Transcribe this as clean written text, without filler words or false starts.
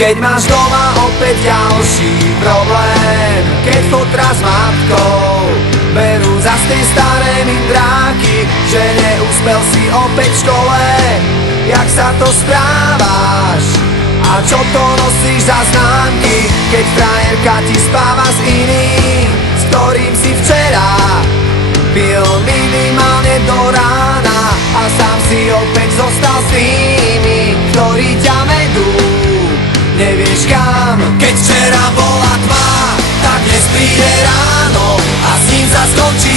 Keď máš doma opäť ďalší problém, keď fotra s matkou berú zas tie staré mindráky, že neúspel si opäť v škole. Jak sa to správaš? A čo to nosíš za známky, keď frajerka ti spáva s iným, s ktorým si včera pil minimálne do rána a sám si opäť zostal s tými, ktorí ťa vedú nevieš kam. Keď včera bola tma, tak dnes príde ráno a s ním sa skončí